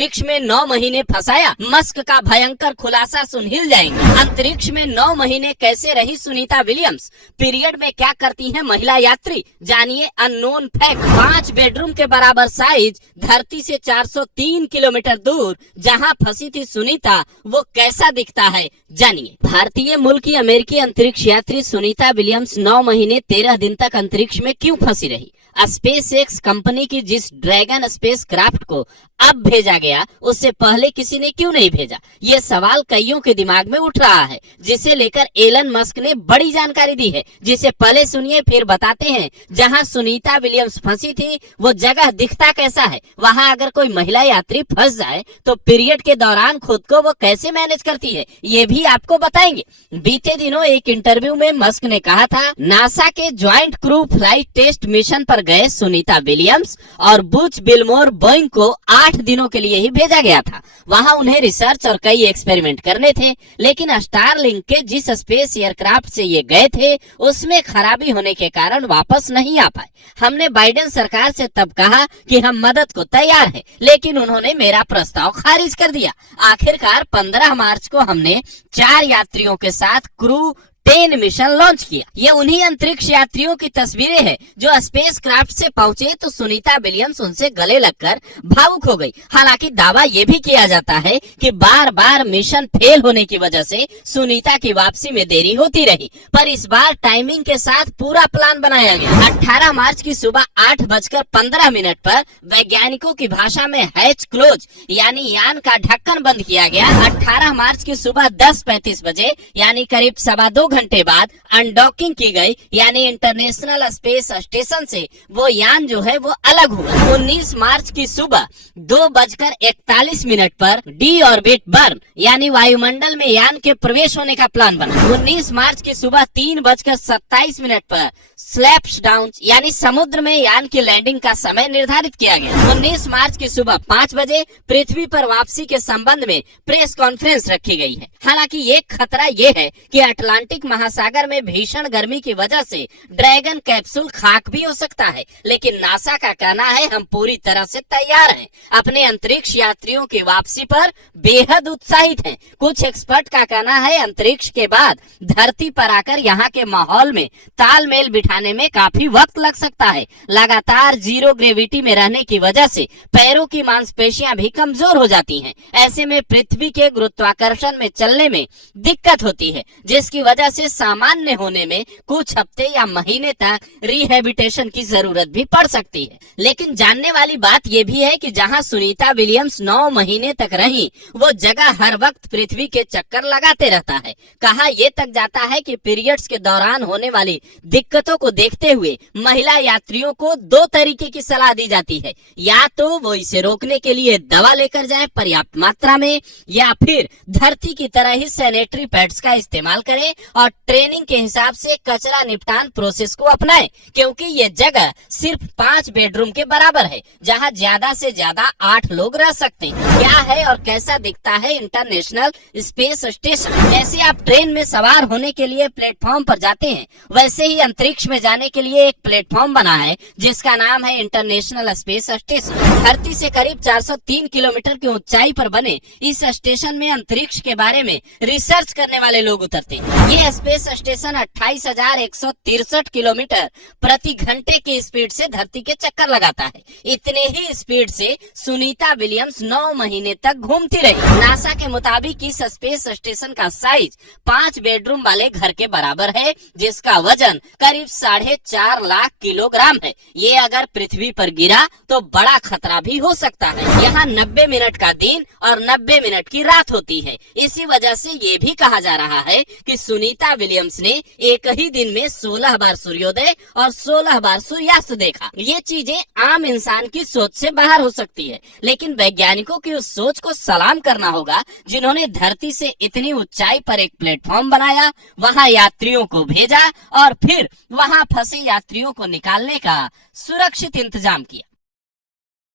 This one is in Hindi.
अंतरिक्ष में 9 महीने फंसाया, मस्क का भयंकर खुलासा सुन हिल जाएंगे। अंतरिक्ष में 9 महीने कैसे रही सुनीता विलियम्स, पीरियड में क्या करती हैं महिला यात्री, जानिए अननोन फैक्ट। 5 बेडरूम के बराबर साइज, धरती से 403 किलोमीटर दूर जहां फंसी थी सुनीता, वो कैसा दिखता है जानिए। भारतीय मूल की अमेरिकी अंतरिक्ष यात्री सुनीता विलियम्स 9 महीने 13 दिन तक अंतरिक्ष में क्यों फंसी रही? स्पेसएक्स कंपनी की जिस ड्रैगन स्पेस क्राफ्ट को अब भेजा गया, उससे पहले किसी ने क्यों नहीं भेजा? ये सवाल कईयों के दिमाग में उठ रहा है, जिसे लेकर एलन मस्क ने बड़ी जानकारी दी है, जिसे पहले सुनिए फिर बताते हैं। जहां सुनीता विलियम्स फंसी थी वो जगह दिखता कैसा है, वहां अगर कोई महिला यात्री फंस जाए तो पीरियड के दौरान खुद को वो कैसे मैनेज करती है, ये भी आपको बताएंगे। बीते दिनों एक इंटरव्यू में मस्क ने कहा था, नासा के joint crew flight test mission पर गए सुनीता विलियम्स और बुच विल्मोर बोइंग को 8 दिनों के लिए ही भेजा गया था। वहां उन्हें रिसर्च और कई एक्सपेरिमेंट करने थे, लेकिन स्टारलिंक के जिस स्पेस एयरक्राफ्ट से ये गए थे उसमें खराबी होने के कारण वापस नहीं आ पाए। हमने बाइडेन सरकार से तब कहा कि हम मदद को तैयार हैं, लेकिन उन्होंने मेरा प्रस्ताव खारिज कर दिया। आखिरकार 15 मार्च को हमने 4 यात्रियों के साथ क्रू 10 मिशन लॉन्च किया। ये उन्हीं अंतरिक्ष यात्रियों की तस्वीरें हैं जो स्पेस क्राफ्ट से पहुंचे तो सुनीता विलियम्स उनसे गले लगकर भावुक हो गई। हालांकि दावा ये भी किया जाता है कि बार बार मिशन फेल होने की वजह से सुनीता की वापसी में देरी होती रही, पर इस बार टाइमिंग के साथ पूरा प्लान बनाया गया। 18 मार्च की सुबह 8:15 पर वैज्ञानिकों की भाषा में हैच क्लोज यानी यान का ढक्कन बंद किया गया। 18 मार्च की सुबह 10:35 बजे यानी करीब 2.25 घंटे बाद अनडॉकिंग की गई, यानी इंटरनेशनल स्पेस स्टेशन से वो यान जो है वो अलग हुआ। 19 मार्च की सुबह 2:41 पर डी ऑर्बिट बर्न यानी वायुमंडल में यान के प्रवेश होने का प्लान बना। 19 मार्च की सुबह 3:27 पर स्लैप्स डाउन यानी समुद्र में यान की लैंडिंग का समय निर्धारित किया गया। 19 मार्च की सुबह 5 बजे पृथ्वी पर वापसी के संबंध में प्रेस कॉन्फ्रेंस रखी गई है। हालांकि ये खतरा ये है कि अटलांटिक महासागर में भीषण गर्मी की वजह से ड्रैगन कैप्सूल खाक भी हो सकता है, लेकिन नासा का कहना है हम पूरी तरह से तैयार हैं। अपने अंतरिक्ष यात्रियों की वापसी पर बेहद उत्साहित हैं। कुछ एक्सपर्ट का कहना है अंतरिक्ष के बाद धरती पर आकर यहाँ के माहौल में तालमेल बिठाने में काफी वक्त लग सकता है। लगातार जीरो ग्रेविटी में रहने की वजह से पैरों की मांसपेशियां भी कमजोर हो जाती हैं। ऐसे में पृथ्वी के गुरुत्वाकर्षण में चलने में दिक्कत होती है, जिसकी वजह से सामान्य होने में कुछ हफ्ते या महीने तक रिहेबिटेशन की जरूरत भी पड़ सकती है। लेकिन जानने वाली बात यह भी है कि जहां सुनीता विलियम्स 9 महीने तक रही, वो जगह हर वक्त पृथ्वी के चक्कर लगाते रहता है। कहा यह तक जाता है कि पीरियड्स के दौरान होने वाली दिक्कतों को देखते हुए महिला यात्रियों को 2 तरीके की सलाह दी जाती है, या तो वो इसे रोकने के लिए दवा लेकर जाए पर्याप्त मात्रा में, या फिर धरती की तरह ही सैनिटरी पैड्स का इस्तेमाल करें और ट्रेनिंग के हिसाब से कचरा निपटान प्रोसेस को अपनाएं, क्योंकि ये जगह सिर्फ 5 बेडरूम के बराबर है, जहां ज्यादा से ज्यादा 8 लोग रह सकते हैं। क्या है और कैसा दिखता है इंटरनेशनल स्पेस स्टेशन? जैसे आप ट्रेन में सवार होने के लिए प्लेटफॉर्म पर जाते हैं, वैसे ही अंतरिक्ष में जाने के लिए एक प्लेटफॉर्म बना है जिसका नाम है इंटरनेशनल स्पेस स्टेशन। धरती से करीब 403 किलोमीटर की ऊंचाई पर बने इस स्टेशन में अंतरिक्ष के बारे में रिसर्च करने वाले लोग उतरते हैं। ये स्पेस स्टेशन 28,163 किलोमीटर प्रति घंटे की स्पीड से धरती के चक्कर लगाता है। इतने ही स्पीड से सुनीता विलियम्स 9 महीने तक घूमती रही। नासा के मुताबिक इस स्पेस स्टेशन का साइज 5 बेडरूम वाले घर के बराबर है, जिसका वजन करीब 4.5 लाख किलोग्राम है। ये अगर पृथ्वी पर गिरा तो बड़ा खतरा भी हो सकता है। यहाँ 90 मिनट का दिन और 90 मिनट की रात होती है। इसी वजह से ये भी कहा जा रहा है कि सुनीता विलियम्स ने एक ही दिन में 16 बार सूर्योदय और 16 बार सूर्यास्त देखा। ये चीजें आम इंसान की सोच से बाहर हो सकती है, लेकिन वैज्ञानिकों की उस सोच को सलाम करना होगा जिन्होंने धरती से इतनी ऊंचाई पर एक प्लेटफॉर्म बनाया, वहां यात्रियों को भेजा और फिर वहां फंसे यात्रियों को निकालने का सुरक्षित इंतजाम किया।